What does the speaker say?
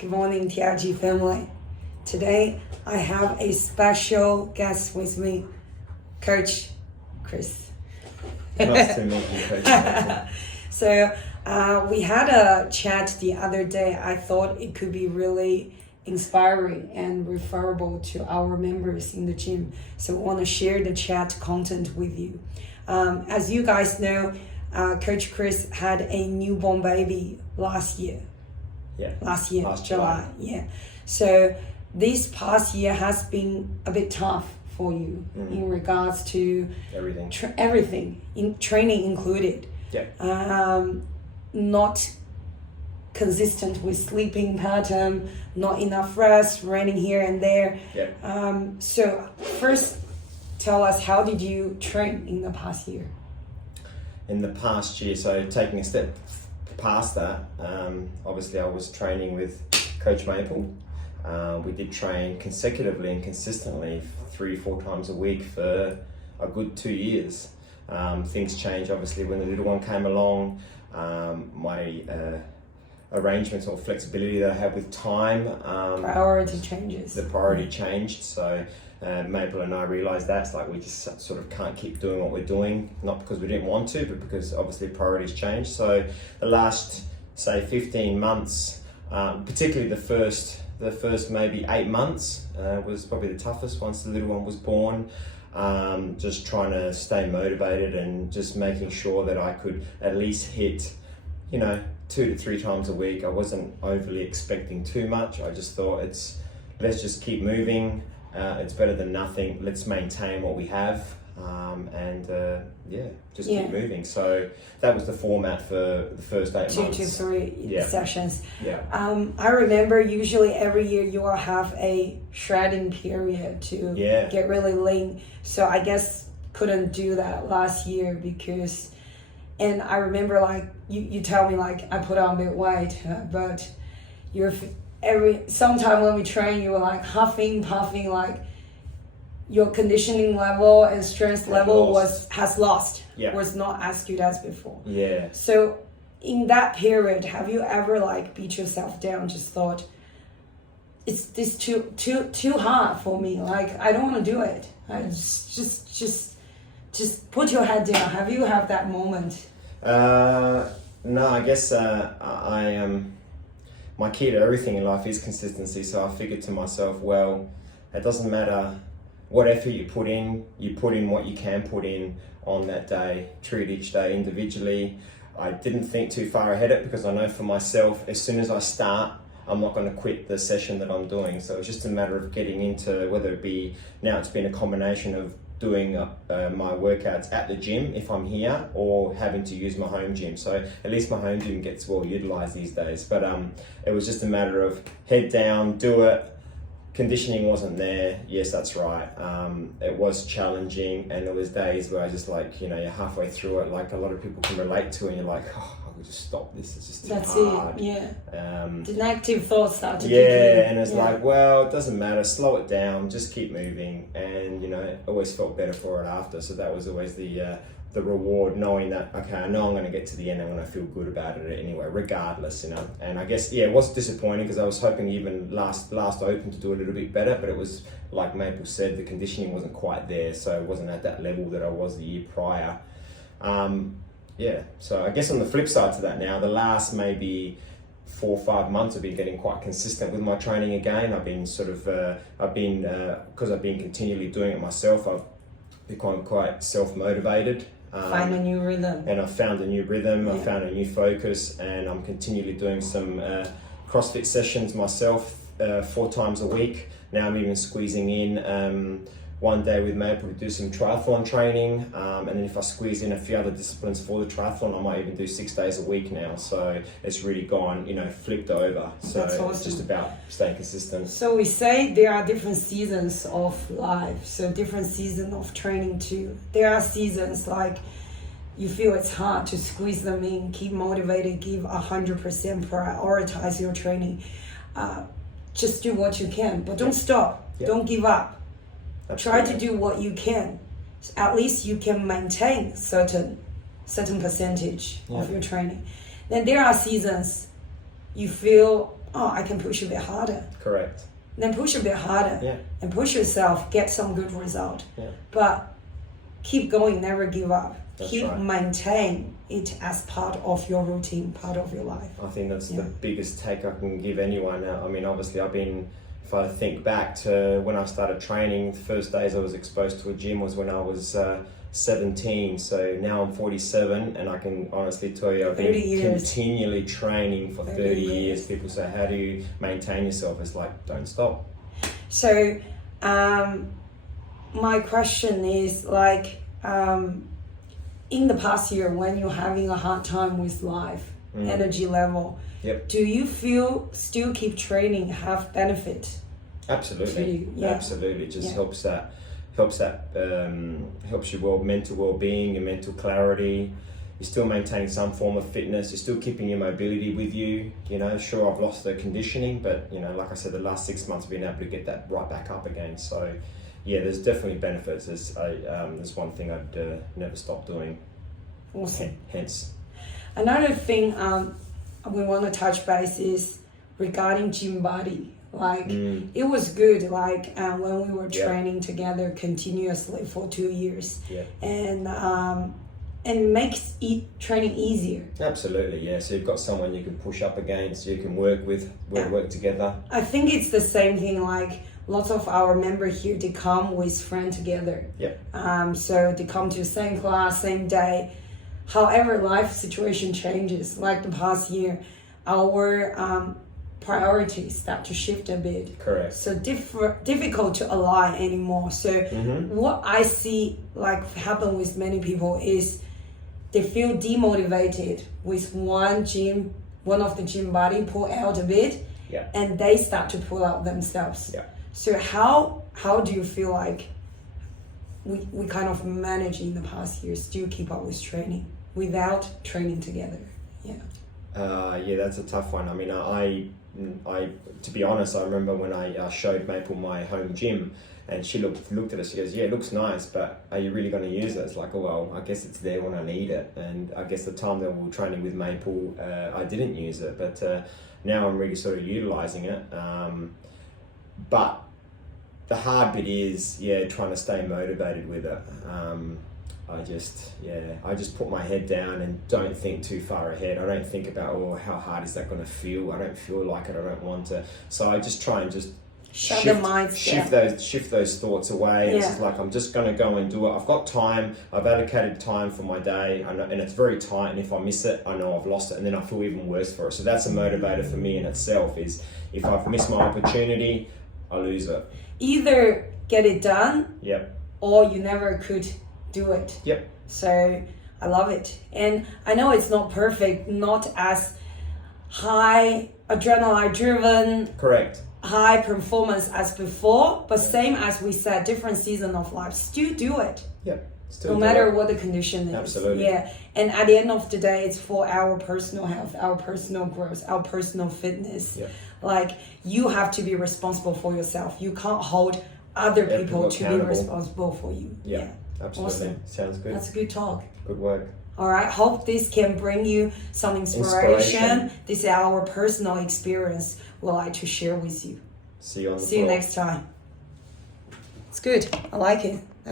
Good morning, TRG family. Today, I have a special guest with me, Coach Chris. Nice to meet you, Coach. So, we had a chat the other day. I thought it could be really inspiring and referable to our members in the gym. So, I want to share the chat content with you. As you guys know, Coach Chris had a newborn baby last year. Yeah. Last July. Yeah. So this past year has been a bit tough for you in regards to Everything. Everything, in training included. Yeah. Not consistent with sleeping pattern, not enough rest, running here and there. Yeah. So first, tell us, how did you train in the past year? In the past year, so taking a step past that, obviously I was training with Coach Maple. We did train consecutively and consistently 3-4 times a week for a good 2 years. Things changed obviously when the little one came along. My arrangements or flexibility that I had with time. Priority changes. The priority changed, so Maple and I realised that it's like we just sort of can't keep doing what we're doing, not because we didn't want to, but because obviously priorities changed. So the last, say, 15 months, particularly the first maybe 8 months was probably the toughest once the little one was born. Just trying to stay motivated and just making sure that I could at least hit, 2 to 3 times a week. I wasn't overly expecting too much. I just thought let's just keep moving. It's better than nothing. Let's maintain what we have, keep moving. So that was the format for the first 8 months. 2 to 3 sessions. Yeah. I remember usually every year you will have a shredding period to get really lean. So I guess couldn't do that last year because, and I remember like you tell me like I put on a bit weight, but sometime when we train, you were like huffing, puffing, like your conditioning level and strength level has lost. Yeah. Was not as good as before. Yeah. So in that period, have you ever like beat yourself down? Just thought, it's this too hard for me. Like I don't want to do it. I just put your head down. Have you had that moment? No, I guess I my key to everything in life is consistency. So I figured to myself, well, it doesn't matter what effort you put in what you can put in on that day. Treat each day individually. I didn't think too far ahead it because I know for myself, as soon as I start, I'm not going to quit the session that I'm doing. So it's just a matter of getting into, whether it be, now it's been a combination of doing my workouts at the gym if I'm here, or having to use my home gym. So at least my home gym gets well utilized these days. But it was just a matter of head down, do it. Conditioning wasn't there. Yes, that's right. It was challenging, and there was days where I just like, you're halfway through it, like a lot of people can relate to, and you're like, oh, I could just stop this. It's just too hard. That's it. Yeah. The negative thoughts start to kick in. And it's like, well, it doesn't matter. Slow it down. Just keep moving. And it always felt better for it after. So that was always the reward, knowing that, okay, I know I'm going to get to the end and I'm going to feel good about it anyway, regardless, And I guess, it was disappointing because I was hoping even last Open to do a little bit better, but it was, like Maple said, the conditioning wasn't quite there, so it wasn't at that level that I was the year prior. So I guess on the flip side to that now, the last maybe 4 or 5 months I've been getting quite consistent with my training again. I've been because I've been continually doing it myself, I've become quite self-motivated. Find a new rhythm. And I've found a new rhythm, I found a new focus, and I'm continually doing some CrossFit sessions myself 4 times a week. Now I'm even squeezing in one day with Maple to do some triathlon training, and then if I squeeze in a few other disciplines for the triathlon, I might even do 6 days a week now. So it's really gone, flipped over. So That's awesome. It's just about staying consistent. So we say there are different seasons of life, so different season of training too. There are seasons like you feel it's hard to squeeze them in, keep motivated, give 100%, prioritize your training. Just do what you can, but don't stop. Don't give up. Absolutely. Try to do what you can. At least you can maintain certain percentage of your training. Then there are seasons you feel oh, I can push a bit harder. Correct. Then push a bit harder. Yeah. And push yourself, get some good result. Yeah. But keep going, never give up. That's Keep right. maintain it as part of your routine, part of your life. I think that's the Yeah. biggest take I can give anyone. I mean, obviously, if I think back to when I started training, the first days I was exposed to a gym was when I was 17. So now I'm 47, and I can honestly tell you I've 30 been years. continually training for 30 30 years. years. People say, how do you maintain yourself? It's like, don't stop. So, my question is like, in the past year, when you're having a hard time with life, energy level, Yep. do you feel still keep training have benefit? Absolutely, Yeah. absolutely. It just Yeah. helps your mental well-being, your mental clarity. You're still maintaining some form of fitness. You're still keeping your mobility with you. You know, sure, I've lost the conditioning, but you know, like I said, the last 6 months I've been able to get that right back up again. So, yeah, there's definitely benefits. There's one thing I'd never stop doing. Awesome. Hence, Another thing we want to touch base is regarding gym body. Like it was good. Like when we were Yeah. training together continuously for 2 years, yeah, and makes training easier. absolutely, yeah. So you've got someone you can push up against, you can work with, work together. I think it's the same thing. Like lots of our members here, they come with friends together. Yep. So they come to the same class, same day. However, life situation changes. Like the past year, our priorities start to shift a bit. Correct. So difficult to align anymore. So what I see like happen with many people is they feel demotivated with one of the gym body pull out a bit, Yeah. and they start to pull out themselves. Yeah. So how do you feel like we kind of manage in the past years still keep up with training without training together? Yeah, that's a tough one. I mean, I to be honest, I remember when I showed Maple my home gym, and she looked at it. She goes, "Yeah, it looks nice, but are you really going to use it?" It's like, oh, well, I guess it's there when I need it. And I guess the time that we were training with Maple, I didn't use it, but now I'm really sort of utilizing it. But the hard bit is, trying to stay motivated with it. I just put my head down and don't think too far ahead. I don't think about, how hard is that going to feel? I don't feel like it. I don't want to. So I just try and just Shut the mind shift those thoughts away. It's Yeah. just like, I'm just going to go and do it. I've got time. I've allocated time for my day. I know, and it's very tight. And if I miss it, I know I've lost it. And then I feel even worse for it. So that's a motivator for me in itself, is if I've missed my opportunity, I lose it. Either get it done, Yep. or you never could do it. Yep. So I love it. And I know it's not perfect, not as high adrenaline driven, Correct. high performance as before, but same as we said, different season of life, still do it. Yep. Still No do matter it. what the condition is. Absolutely. Yeah. And at the end of the day, it's for our personal health, our personal growth, our personal fitness. Yeah. Like you have to be responsible for yourself. You can't hold other Yeah, people people to be accountable. responsible for you. Yeah. Absolutely. Awesome. Sounds good. That's a good talk. Good work. All right. Hope this can bring you some inspiration. This is our personal experience we'd like to share with you. See you on the See you floor. next time. It's good. I like it.